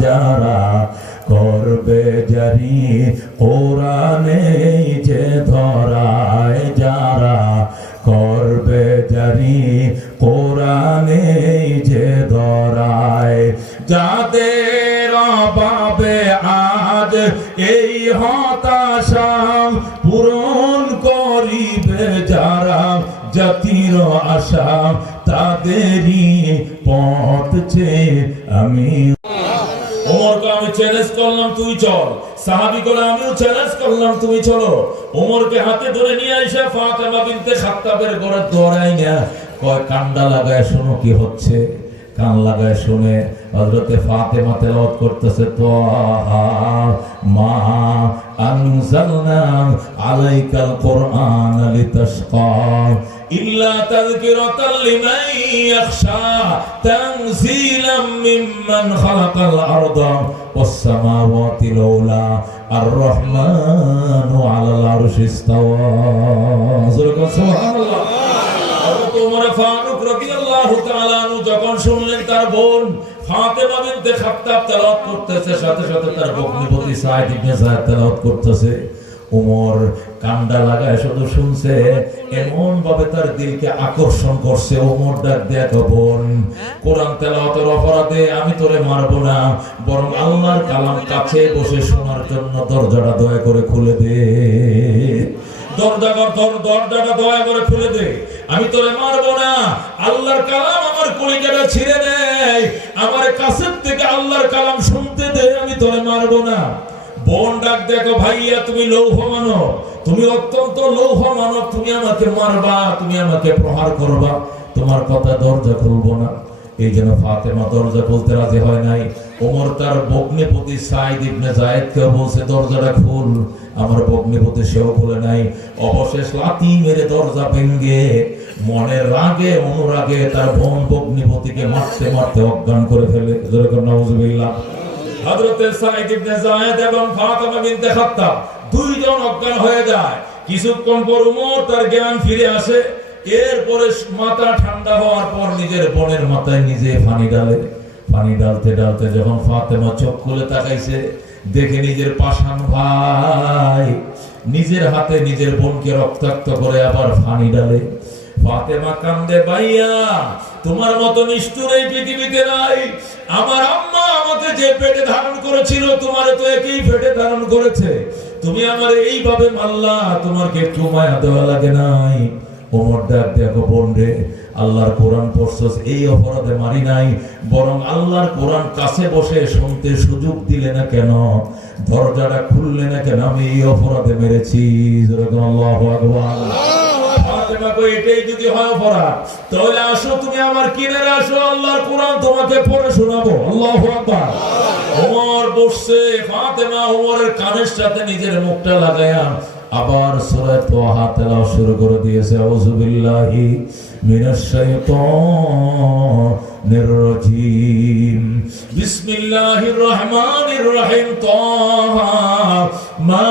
যারা করবে জারি কোরআনে যে ধরায়, যারা করবে জারি কোরআনে যে ধরায়, যাদের অভাবে আজ এই হতাশা পূরণ করিবে যারা জাতির আশা তাদেরই পথ আমি ওমরকে আমি চ্যালেঞ্জ করলাম, তুই চল। সাহাবি করে আমিও চ্যালেঞ্জ করলাম, তুমি চলো। ওমরকে হাতে ধরে নিয়ে এসে ফাতেমা বিনতে খাত্তাবের ঘরে দৌড়াই না কয় কান্ডা লাগায় শোনো কি হচ্ছে? কান লাগায় শুনে, হযরতে ফাতেমা তেলাওয়াত করতেছে, তোহা, মা আনজালনা আলাইকাল কোরআন লিতাশকা। যখন শুনলেন তার বোন ফাতেমা করতেছে সাথে সাথে তার ভগ্নিপতি সাঈদ করতেছে। ওমর কান্ডা লাগায় শুধু শুনছে এমন ভাবে তার দিলকে আকর্ষণ করছে। ওমর ডাক দেখ বোন কোরআন তেলাওয়াতের অপরাধে আমি তোরে মারবো না, বরং আল্লাহর কালাম কাছে বসে শোনার জন্য দরজাটা দয়া করে খুলে দে। আমার কাছের থেকে আল্লাহর কালাম শুনতে দে, আমি তোরে মারবো না। বোন ডাক দেখো, ভাইয়া, তুমি লৌহ তুমি অত্যন্ত লৌহ তুমি আমাকে মারবা, তুমি আমাকে প্রহার করবা। তোমার কথা দরজা খুলবো না। এই জন্য ফাতেমা দরজা খুলতে রাজি হয় নাই। ওমর তার বগ্নিপতি সাইদ ইবনে বলছে, দরজাটা খুল। আমার বগ্নিপতি সেও খুলে নাই। অবশেষ লাতি মেরে দরজা ভেঙ্গে মনের রাগে, অনুরাগে তার বোন বগ্নিপতিকে মারতে মারতে অজ্ঞান করে ফেলে। যেরকম নাউজুবিল্লাহ হযরতে সাঈদ ইবনে যায়েদ এবং ফাতেমা বিনতে খাত্তাব দুইজন অজ্ঞান হয়ে যায়। কিছুক্ষণ পর উমর তার জ্ঞান ফিরে আসে। এরপরে মাথা ঠান্ডা হওয়ার পর নিজের বোনের মাথায় নিজে পানি ডালে। পানি ডালতে ডালতে যখন ফাতেমা চোখ খুলে তাকাইছে, দেখে নিজের পাশান ভাই নিজের হাতে নিজের বোনকে রক্তাক্ত করে আবার ফানি ডালে। ফাতেমা কান্দে, ভাইয়া তোমার মতো নিষ্ঠুর এই পৃথিবীতে নাই। আমার আম্মা আমাকে যে পেটে ধারণ করেছিল তোমার তো একই পেটে ধারণ করেছে। তুমি আমার এইভাবে মারলা তোমার কি একটু মায়া দেওয়া লাগে নাই। ওমর ডাক দেখো আল্লাহর কোরআন পড়ছস, এই অপরাধে মারি নাই। বরং আল্লাহর কোরআন কাছে বসে শুনতে সুযোগ দিলে না কেন? দরজাটা খুললে না কেন? আমি এই অপরাধে মেরেছি। আল্লাহু কই এটাই যদি হয় অপরাধ। তাহলে আসো, তুমি আমার কিনারে আসো, আল্লাহর কোরআন তোমাকে পড়ে শোনাবো। আল্লাহু আকবার। ওমর বসছে, ফাতেমা ওমরের কানের সাথে নিজের মুখটা লাগায়া আবার সূরা তোহা তেলাওয়াত শুরু করে দিয়েছে। আউযু বিল্লাহি মিনাশ শাইতানির বিসমিল্লাহির রহমানির রহিম। তোহা, মা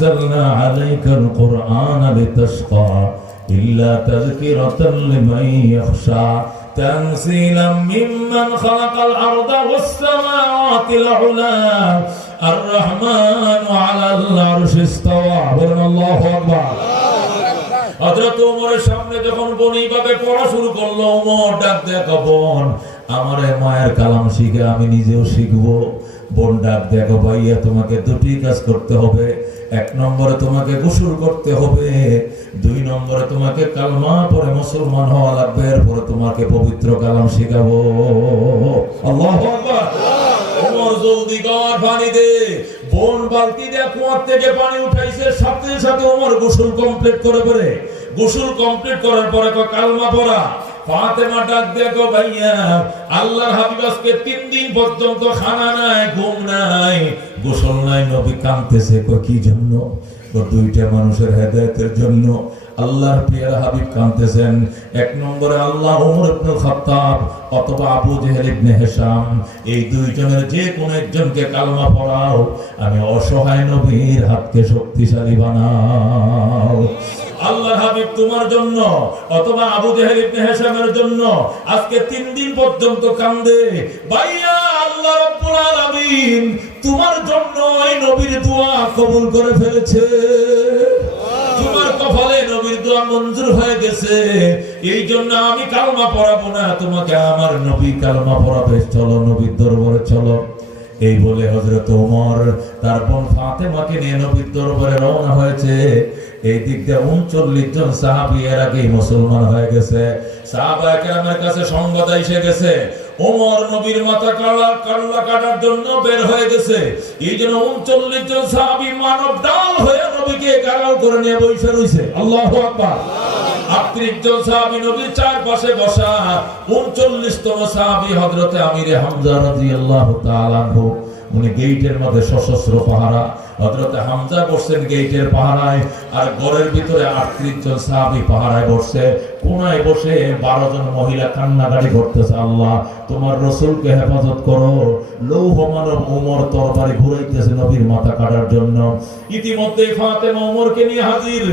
أنزلنا عليك القرآن لتشقى إلا تذكرة لمن يخشى تنزيلا ممن خلق الأرض والسماوات العلى الرحمن على العرش استوى بلن الله أكبر হযরত ওমরের সামনে যখন বোন এইভাবে পড়া শুরু করলো ওমর ডাক দেখো বোন আমার এই মায়ের কালাম শিখে আমি নিজেও শিখবো বোন ডাক দেখো ভাইয়া তোমাকে দুটি কাজ করতে হবে এক নম্বরে তোমাকে গোসল করতে হবে, দুই নম্বরে তোমাকে কালমা পরে মুসলমান হওয়া লাগবে, এরপরে তোমাকে পবিত্র কালাম শিখাবো। পানি উঠাইছে, সাথে সাথে কমপ্লিট করে পরে কালমা পড়া? ফাতেমা ডাক দেখো ভাইয়া, আল্লাহর হাবিব আজকে তিন দিন পর্যন্ত খানা নাই, ঘুম নাই। গোসল নাই, নবী কাঁদতেছে। কি জন্য? দুইটা মানুষের হেদায়তের জন্য। আল্লাহর পিয়ার হাবিব কাঁদতেছেন। এক নম্বরে আল্লাহ ওমর ইবনে খাত্তাব অথবা আবু জেহেল ইবনে হিশাম, এই দুইজনের যে কোন একজনকে কালমা পড়াও, আমি অসহায় নবীর হাতকে শক্তিশালী বানাও। আল্লাহ হাবিব তোমার জন্য অথবা আবু জেহেল ইবনে হেশামের জন্য আজকে তিন দিন পর্যন্ত কান্দে। ভাইয়া, আল্লাহ রাব্বুল আলামিন তোমার জন্য এই নবীর দোয়া কবুল করে ফেলেছে। দোয়া মঞ্জুর হয়ে গেছে। এই জন্য আমি কালমা পড়াবো না। তোমাকে আমার নবী কালমা পড়াবে। চলো নবীর দরবারে চলো। এই বলে হজরত ওমর তার বোন ফাতেমাকে নিয়ে নবীর দরবারে রওনা হয়েছে। এই দিক দিয়ে উনচল্লিশ জন সাহাবি এর আগেই মুসলমান হয়ে গেছে। সাহাবা একরামের কাছে সংবাদ এসে গেছে। ওমর নবীর মাথা কালা কাল্লা কাটার জন্য বের হয়ে গেছে। এই জন্য উনচল্লিশ জন সাহাবি মানব ডাল হয়ে নবীকে গাড়াল করে নিয়ে বসে রয়েছে। আল্লাহ আকবার। জন সাহাবি নবীর বসা। সাহাবি হজরতে আমিরে হামজা আনহু। উনি গেইটের মধ্যে সশস্ত্র পাহারা। হজরতে হামজা বসছেন গেইটের পাহারায়। আর ঘরের ভিতরে আটত্রিশ জন সাহাবি পাহারায় বসছে। কোনায় বসে বারো জন মহিলা কান্নাকাটি করতেছে, আল্লাহ, তোমার রসুলকে হেফাজত করো। লৌহ মানব ওমর তরবারি ঘুরাইতেছে নবীর মাথা কাটার জন্য। ইতিমধ্যে ফাতেমা ওমরকে নিয়ে হাজির।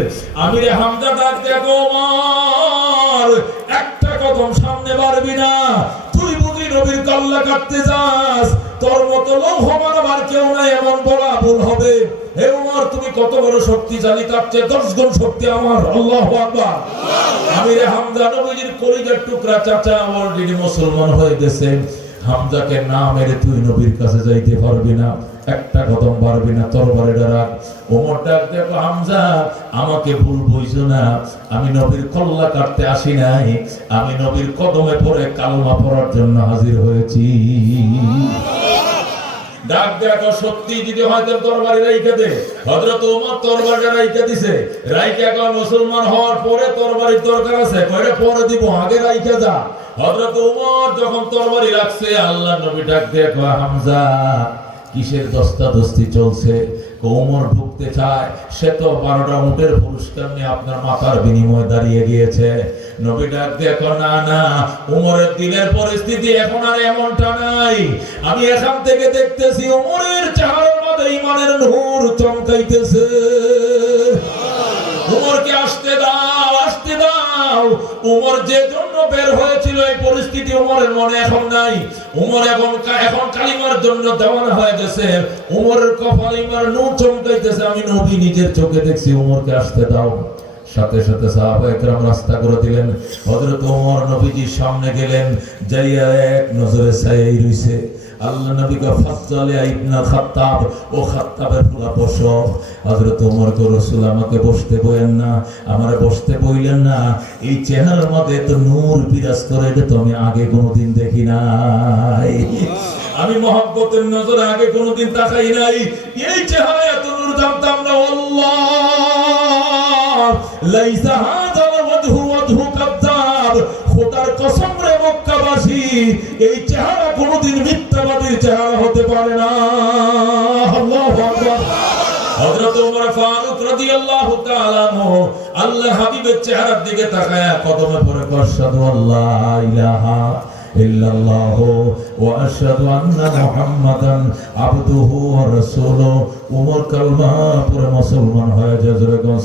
আমিরে হামজা ডাক দেখো ওমর একটা কদম সামনে পারবি না। তুই বুঝি নবীর কাল্লা কাটতে যাস। তোর মতো লৌহ মানব আর কেউ নাই, এমন বলা ভুল হবে। হে উমর, তুমি কত বড় শক্তিশালী, তার চেয়ে দশ গুণ শক্তি আমার। আল্লাহ আকবার। কলিজার টুকরা চাচা অলরেডি মুসলমান হয়ে গেছে, হামজাকে না মেরে তুই নবীর কাছে যাইতে পারবি না, একটা কদম পারবি না ওমর ডাক, দেখো হামজা, আমাকে ভুল বইছো না, আমি নবীর কল্লা কাটতে আসি নাই, আমি নবীর কদমে পড়ে কালমা পড়ার জন্য হাজির হয়েছি। ডাক দেখো সত্যি, যদি হয়তো তরবারি দে। রাইখা দিছে। এখন মুসলমান হওয়ার পরে দরকার আছে। পরে দিব, আগে যা। ওমর যখন তরবারি রাখছে, আল্লাহ নবী ডাক হামজা, কিসের চলছে? কোমর ঢুকতে চায়। সে তো বারোটা উটের পুরস্কার নিয়ে আপনার মাথার বিনিময়ে দাঁড়িয়ে গিয়েছে। নবী ডাক দেখো না না। উমরের পরিস্থিতি এখন আর এমনটা নাই। আমি এখান থেকে দেখতেছি উমরের চেহারার মধ্যে ইমানের নূর চমকাইতেছে। উমরকে আসতে দাও আসতে দাও। উমর যে জন্য বের হয়েছিল এই পরিস্থিতি উমরের মনে এখন নাই। উমর এখন এখন কালিমার জন্য দেওয়ানা হয়ে গেছে। উমরের কপাল ইমার নূর চমকাইতেছে। আমি নবী নিজের চোখে দেখছি, উমরকে আসতে দাও। সাথে সাথে সাহাবা একরাম রাস্তা করে দিলেন। হযরত ওমর নবীজির সামনে গেলেন, যাইয়া এক নজরে ছায়াই রইছে। আল্লাহ নবী কা ফাজ্জালে ইবনে খাত্তাব ও খাত্তাবের পুরা বসো হযরত ওমর কো রাসূল আমাকে বসতে বলেন না, আমারে বসতে বইলেন না, এই চেহারার মধ্যে এত নূর বিরাজ করে, এটা তো আমি আগে কোনোদিন দেখি নাই। আমি মহব্বতের নজরে আগে কোনোদিন তাকাই নাই। এই চেহারা এত নূর জানতাম না, আল্লাহ। লাইসা হাযা ওয়াজহু ওয়াজহু কাযযাব খোদার কসম রে মক্কাবাসী, এই চেহারা কোনোদিন মিথ্যাবাদীর চেহারা হতে পারে না। আল্লাহু আকবার। হযরত ওমর ফারুক রাদিয়াল্লাহু তাআলা আল্লাহ হাবিবের চেহারার দিকে তাকায়া কদমে পড়ে আশহাদু আল্লাহ ইলাহা ইল্লাল্লাহু الله وأشهد أن محمدا عبده ورسوله ওমর কালমা পড়ে মুসলমান হয়ে যায়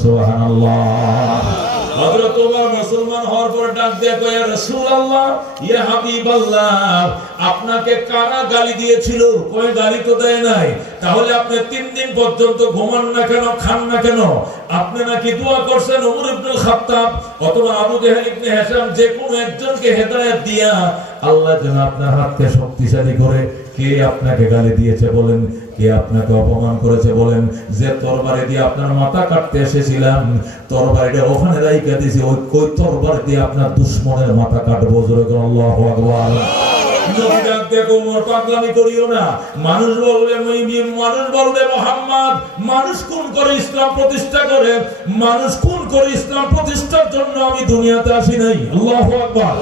সুবহানাল্লাহ। হযরত ওমর মুসলমান হওয়ার পর ডাক দিয়ে কয় রাসূলুল্লাহ, ইয়া হাবিবাল্লাহ, আপনাকে কারা গালি দিয়েছিল? কই গালি তো দেয় নাই। তাহলে আপনি তিন দিন পর্যন্ত ঘুমান না কেন, খান না কেন? আপনি নাকি দোয়া করছেন ওমর ইবনুল খাত্তাব অথবা আবু জাহেল ইবনে হিশাম যে কোনো একজনকে হেদায়েত দিয়া। আল্লাহ যেন আপনার হাতকে শক্তিশালী করে কে আপনাকে গালি দিয়েছে বলেন? কে আপনাকে অপমান করেছে বলেন? যে তরবারি দিয়ে আপনার মাথা কাটতে এসেছিলাম, তরবারিটা ওখানে রাইকা দিয়েছি, ওই তরবারি দিয়ে আপনার দুশ্মনের মাথা কাটবো? জোরে আল্লাহ আকবার। দেখো ওমর পাগলামি করিও না। মানুষ বলবে মানুষ বলবে মোহাম্মদ মানুষ কোন করে ইসলাম প্রতিষ্ঠা করে? মানুষ কোন করে ইসলাম প্রতিষ্ঠার জন্য আমি দুনিয়াতে আসি নাই? আল্লাহু আকবার।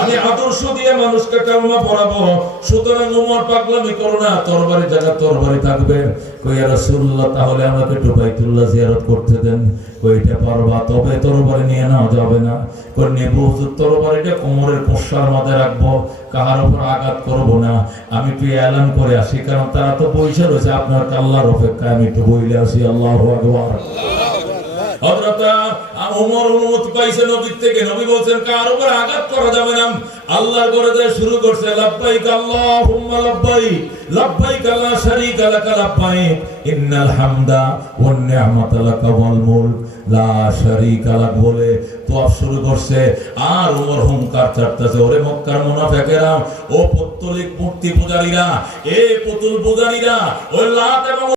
আমি আদর্শ দিয়ে মানুষকে কালমা পড়াবো। সুতরাং ওমর পাগলামি করো না তরবারি জায়গা তরবারি থাকবে। কই রাসূলুল্লাহ তাহলে আমাকে একটু বাইতুল্লাহ জিয়ারত করতে দেন। কইটা পারবা? তবে তরবারি নিয়ে নেওয়া যাবে না। কই নেব তরবারিটা কোমরের পশ্চার মধ্যে রাখব। কাহার উপর আঘাত করব? না। আমি তো এলান করে আসি, কারণ তারা তো পয়সা রয়েছে। আপনার কাল্লার অপেক্ষায় আমি একটু বইলে আসি, আল্লাহ আকবার। হযরত ওমর অনুমতি নবীর থেকে নবী বলছেন, কার উপর আঘাত করা যাবে না? আল্লাহর শুরু করছে, লাব্বাইক আল্লাহুম্মা লাব্বাইক লা শারীকা লাকা ইন্নাল হামদা ওয়ান নি'মাতা লাকা ওয়াল লা শারীকা লাক বলে শুরু করছে। আর ওমর ওরে মক্কার মুনাফিকেরা, ও পত্তলিক মূর্তি পূজারীরা, এ পুতুল পূজারীরা ও লাত এবং